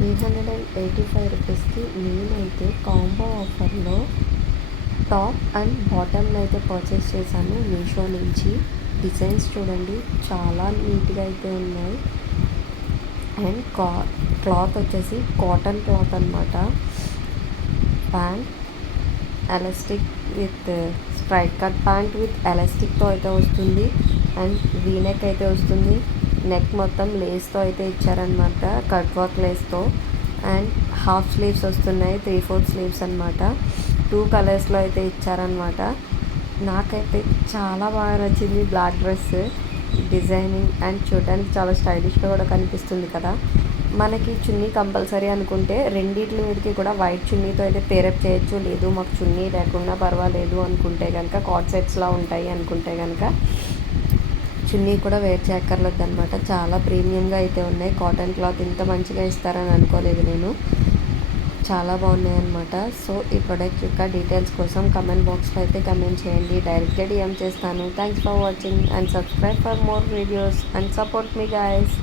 రూ. 385కి నేనైతే కాంబో ఆఫర్లో టాప్ అండ్ బాటమ్ని అయితే పర్చేస్ చేశాను మీషో నుంచి. డిజైన్స్ చూడండి చాలా నీట్గా అయితే ఉన్నాయి. అండ్ క్లాత్ వచ్చేసి కాటన్ క్లాత్ అనమాట. Pant elastic with straight cut pant with ఎలాస్టిక్తో అయితే వస్తుంది. అండ్ వీనెక్ అయితే వస్తుంది. నెక్ మొత్తం లేస్తో అయితే ఇచ్చారనమాట, కట్ వర్క్ లేస్తో. అండ్ హాఫ్ స్లీవ్స్ వస్తున్నాయి, 3/4 స్లీవ్స్ అనమాట. 2 కలర్స్లో అయితే ఇచ్చారనమాట. నాకైతే చాలా బాగా నచ్చింది బ్లాక్ డ్రెస్ డిజైనింగ్. అండ్ చూడడానికి చాలా స్టైలిష్గా కూడా కనిపిస్తుంది కదా. మనకి చున్నీ కంపల్సరీ అనుకుంటే రెండిట్ల మీదకి కూడా వైట్ చున్నీతో అయితే పేరప్ చేయొచ్చు. లేదు మాకు చున్నీ లేకుండా పర్వాలేదు అనుకుంటే కనుక, కార్డ్ సెట్స్లా ఉంటాయి అనుకుంటే కనుక చున్నీ కూడా వేర్ చేయక్కర్లేదు అనమాట. చాలా ప్రీమియంగా అయితే ఉన్నాయి. కాటన్ క్లాత్ ఇంత మంచిగా ఇస్తారని అనుకోలేదు నేను. చాలా బాగున్నాయి అనమాట. సో ఈ ప్రోడక్ట్ యొక్క డీటెయిల్స్ కోసం కమెంట్ బాక్స్లో అయితే కమెంట్ చేయండి. డైరెక్ట్గా డిఎం చేస్తాను. Thanks for watching and subscribe for more videos and support me guys.